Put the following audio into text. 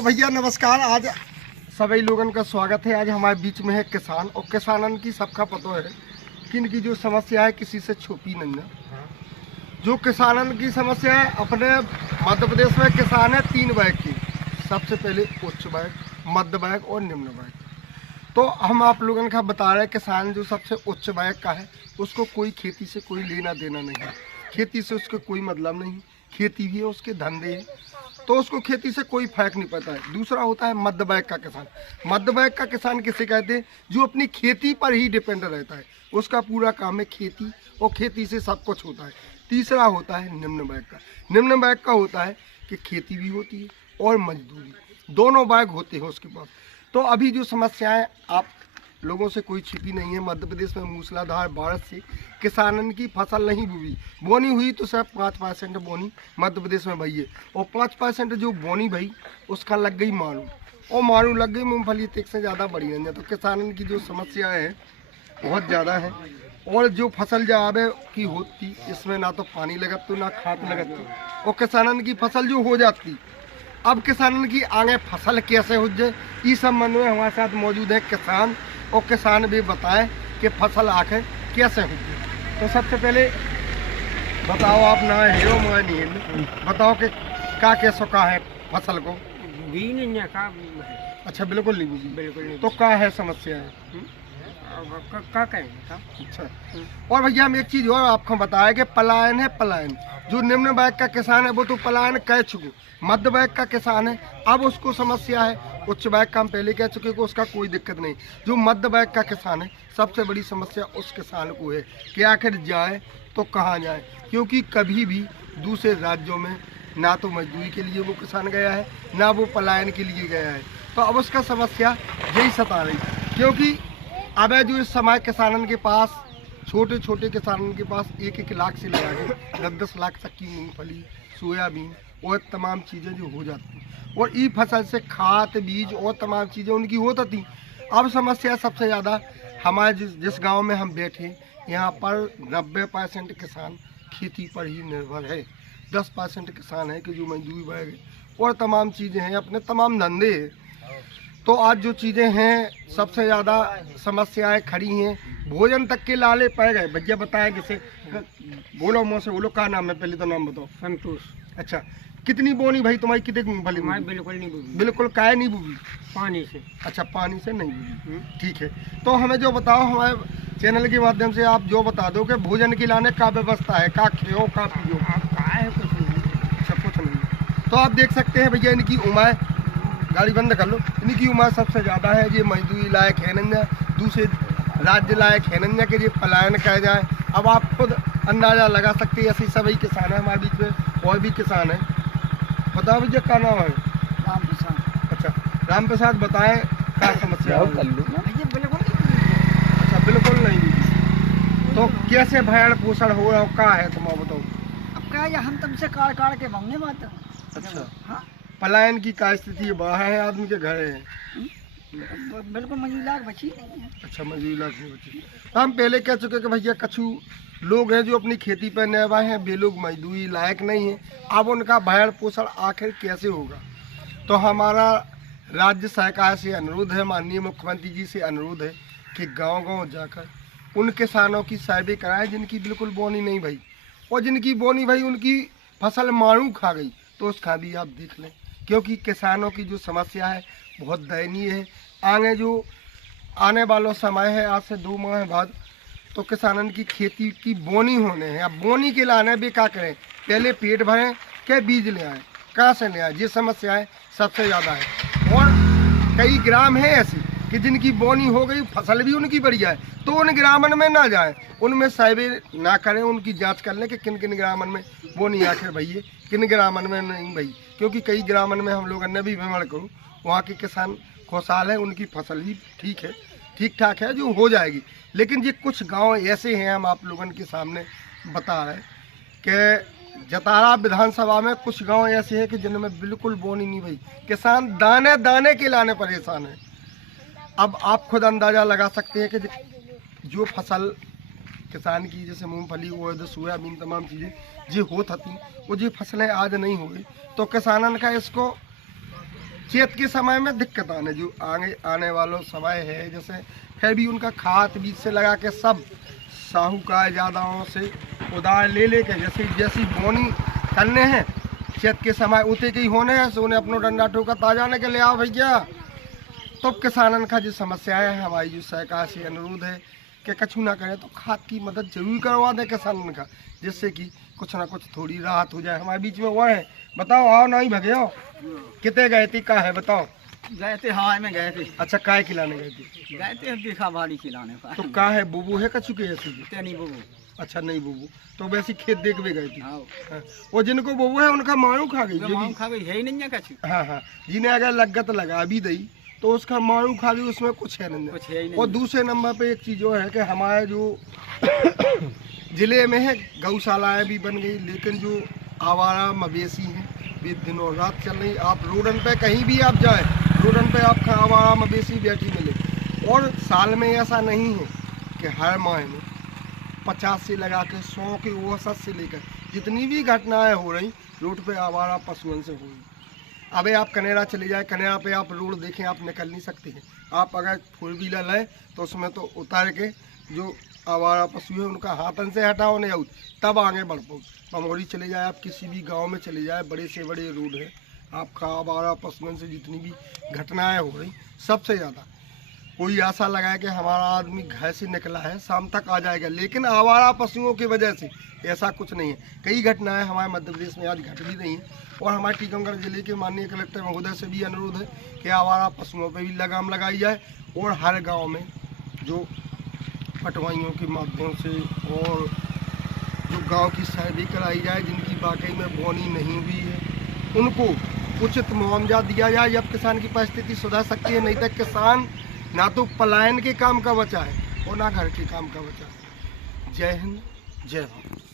तो भैया नमस्कार। आज सभी लोगों का स्वागत है। आज हमारे बीच में है किसान, और किसानन की सबका पता है कि इनकी जो समस्या है किसी से छुपी नहीं है। जो किसानन की समस्या है, अपने मध्य प्रदेश में किसान है 3 वर्ग की। सबसे पहले उच्च वर्ग, मध्य वर्ग और निम्न वर्ग। तो हम आप लोगों का बता रहे हैं, किसान जो सबसे उच्च वर्ग का है उसको कोई खेती से कोई लेना देना नहीं है। खेती से उसके कोई मतलब नहीं, खेती भी है उसके धंधे हैं, तो उसको खेती से कोई फर्क नहीं पड़ता है। दूसरा होता है मध्य वर्ग का किसान। मध्य वर्ग का किसान किसे कहते हैं? जो अपनी खेती पर ही डिपेंड रहता है, उसका पूरा काम है खेती, और खेती से सब कुछ होता है। तीसरा होता है निम्न वर्ग का। निम्न वर्ग का होता है कि खेती भी होती है और मजदूरी, दोनों वर्ग होते हैं उसके पास। तो अभी जो समस्याएं आप लोगों से कोई छिपी नहीं है। मध्य प्रदेश में मूसलाधार बारिश से किसानन की फसल नहीं बोनी हुई, तो सिर्फ 5% बोनी मध्य प्रदेश में भई है, और 5% जो बोनी भई उसका लग गई मारू, और मारू लग गई मूंगफली तक से ज़्यादा बढ़ी नहीं है। तो किसानन की जो समस्या है बहुत ज़्यादा है, और जो फसल जावे की होती इसमें ना तो पानी लगत तो ना खाद लगत, और किसानन की फसल जो हो जाती। अब किसानन की आगे फसल कैसे हो जाए, इस संबंध में हमारे साथ मौजूद है किसान, और किसान भी बताएं कि फसल आखिर कैसे होगी। तो सबसे पहले बताओ, आप ना हीरो मानी बताओ कि का कैसो का है फसल को? नहीं का अच्छा, बिल्कुल नहीं बुझी। बिल्कुल नहीं। तो का है समस्या है? का कहें का? अच्छा, और भैया हम एक चीज़ और आपको बताया कि पलायन है पलायन। जो निम्न वर्ग का किसान है वो तो पलायन कह चुके, मध्य वर्ग का किसान है अब उसको समस्या है। उच्च वर्ग का हम पहले कह चुके कि उसका कोई दिक्कत नहीं। जो मध्य वर्ग का किसान है सबसे बड़ी समस्या उस किसान को है कि आखिर जाए तो कहाँ जाए, क्योंकि कभी भी दूसरे राज्यों में ना तो मजदूरी के लिए वो किसान गया है, ना वो पलायन के लिए गया है। तो अब उसका समस्या यही सता रही, क्योंकि अब जो इस समय किसानन के पास, छोटे छोटे किसानों के पास 1-1 लाख से लगा के 10-10 लाख तक की मूंगफली, सोयाबीन और तमाम चीज़ें जो हो जाती, और ई फसल से खाद बीज और तमाम चीज़ें उनकी होती थी। अब समस्या सबसे ज़्यादा हमारे जिस गांव में हम बैठे, यहाँ पर 90% किसान खेती पर ही निर्भर है। 10% किसान है कि जो मजदूरी वर्ग और तमाम चीज़ें हैं, अपने तमाम धंधे हैं। तो आज जो चीज़ें हैं सबसे ज़्यादा समस्याएं खड़ी हैं, भोजन तक के लाले पड़ गए। भैया बताएं किसे, बोलो मुँह से बोलो, का नाम है? पहले तो नाम बताओ। संतोष। अच्छा, कितनी बोनी भाई तुम्हारी? कितनी मूंगफली? हमारी बिल्कुल नहीं बुझी। बिल्कुल काहे नहीं बुगी? पानी से। अच्छा, पानी से नहीं बुगी, ठीक है। तो हमें जो बताओ, हमारे चैनल के माध्यम से आप जो बता दो कि भोजन की लाने का व्यवस्था है, का खेओ का पियो? का है कुछ नहीं। अच्छा, कुछ नहीं। तो आप देख सकते हैं भैया, इनकी उम्र, गाड़ी बंद कर लो, इनकी उम्र सबसे ज़्यादा है। ये मजदूरी लायक है नहीं, दूसरे राज्य लायक है नहीं कि ये पलायन कह जाए। अब आप खुद अंदाज़ा लगा सकते हैं, ऐसे सभी किसान हैं हमारे बीच में, और भी किसान हैं। बताओ भैया, का नाम है? राम प्रसाद। अच्छा, राम प्रसाद, बताएं क्या समस्या है? बिल्कुल। अच्छा, बिल्कुल नहीं। तो कैसे भरण पोषण हो रहा, क्या है तुम बताओ? अब क्या है, हम तुमसे काट के मांगने बात। अच्छा, हाँ, पलायन की क्या स्थिति बाहर है, आदमी के घर है? बिल्कुल मजदूरी लाख बची नहीं है। अच्छा, मजदूरी लाख नहीं बची। तो हम पहले कह चुके कि भैया कछु लोग हैं जो अपनी खेती पर निर्भर हैं, वे लोग मजदूरी लायक नहीं हैं। अब उनका भरण पोषण आखिर कैसे होगा? तो हमारा राज्य सरकार से अनुरोध है, माननीय मुख्यमंत्री जी से अनुरोध है कि गांव-गांव जाकर उन किसानों की सर्वे कराएं जिनकी बिल्कुल बोनी नहीं भई, और जिनकी बोनी भई उनकी फसल मारू खा गई, तो उसका भी आप देख लें, क्योंकि किसानों की जो समस्या है बहुत दयनीय है। आगे जो आने वाला समय है, आज से 2 माह बाद, तो किसानन की खेती की बोनी होने हैं। अब बोनी के लाने भी क्या करें, पहले पेट भरें के बीज ले आए, कहाँ से ले आए? ये समस्याएं सबसे ज़्यादा है। और कई ग्राम हैं ऐसे कि जिनकी बोनी हो गई, फसल भी उनकी बढ़िया है, तो उन ग्रामन में ना जाएं, उनमें सर्वे ना करें, उनकी जांच कर लें कि किन किन ग्रामन में बोनी आखिर भई है, किन ग्रामन में नहीं भई। क्योंकि कई ग्रामन में हम लोगों ने भी भ्रमण करूँ, वहाँ के किसान खुशहाल है, उनकी फसल भी ठीक है, ठीक ठाक है, जो हो जाएगी। लेकिन ये कुछ गांव ऐसे हैं, हम आप लोगों के सामने बता रहे हैं कि जतारा विधानसभा में कुछ गांव ऐसे हैं कि जिनमें बिल्कुल बोनी नहीं भई, किसान दाने दाने के लाने परेशान है। अब आप खुद अंदाज़ा लगा सकते हैं कि जो फसल किसान की, जैसे मूंगफली और सोयाबीन तमाम चीज़ें जो होती थी, वो जो फसलें आज नहीं हो गई, तो किसानन का इसको चैत के समय में दिक्कत आने जो आगे आने वाला समय है, जैसे फिर भी उनका खाद बीज से लगा के सब साहूकार ज़्यादाओं से उधार ले लेके जैसी जैसी बोनी करने हैं चैत के समय उते के ही होने हैं, सो उन्हें अपनो डंडा ठोका ताजाने के ले आओ भैया। तो किसानन का जो समस्याएं है, हमारी जो सरकार से अनुरोध है कि कछु ना करे तो खाद की मदद जरूर करवा दें किसानन का, जिससे कि कुछ ना कुछ थोड़ी राहत हो जाए। हमारे बीच में वो है, बताओ आओ नहीं भगे हो, कितने गए थे, का है बताओ। गए थे हवाई में गए थे। अच्छा काय खिलाने गए थे? गए थे देखा भारी खिलाने का। तो का है बुबू है कछु के ऐसी? नहीं बुबू। अच्छा नहीं बुबू, तो वैसी खेत देख भी गए थे। हाँ। हाँ। वो जिनको बुबू है उनका मारू खा गई, खा गई है ही नहीं है कछु। हाँ हाँ, जिन्हें अगर लगत लगा भी दई तो उसका मारू खा गई, उसमें कुछ है नहीं। कुछ है ही नहीं। और दूसरे नंबर पे एक चीज़ और है कि हमारे जो जिले में है गौशालाएं भी बन गई, लेकिन जो आवारा मवेशी हैं वे दिनों रात चल रही। आप रोडन पे कहीं भी आप जाए, रोडन पे आपका आवारा मवेशी बैठी मिले। और साल में ऐसा नहीं है कि हर महीने 50 से लगा के 100 के औसत से लेकर जितनी भी घटनाएं हो रही रोड पे आवारा पशुओं से हुई। अबे आप कनेरा चले जाए, कनेरा पे आप रोड देखें, आप निकल नहीं सकते हैं। आप अगर फोर व्हीलर लें तो उसमें तो उतार के जो आवारा पशु है उनका हाथन से हटाओ नहीं आउट, तब आगे बढ़ पाओ। बमौरी चले जाए, आप किसी भी गांव में चले जाए, बड़े से बड़े रोड है, आपका आवारा पशुओं से जितनी भी घटनाएं हो रही सबसे ज़्यादा कोई आशा लगाए कि हमारा आदमी घर से निकला है शाम तक आ जाएगा, लेकिन आवारा पशुओं की वजह से ऐसा कुछ नहीं है। कई घटनाएं हमारे मध्य प्रदेश में आज घट भी रही हैं। और हमारे टीकमगढ़ जिले के माननीय कलेक्टर महोदय से भी अनुरोध है कि आवारा पशुओं पर भी लगाम लगाई जाए और हर गाँव में जो पटवाइयों के माध्यम से और जो गांव की सर्वे कराई जाए जिनकी वाकई में बोनी नहीं हुई है, उनको उचित मुआवजा दिया जाए। जब किसान की परिस्थिति सुधर सकती है, नहीं तो किसान ना तो पलायन के काम का बचा है और ना घर के काम का बचा है। जय हिंद, जय भारत।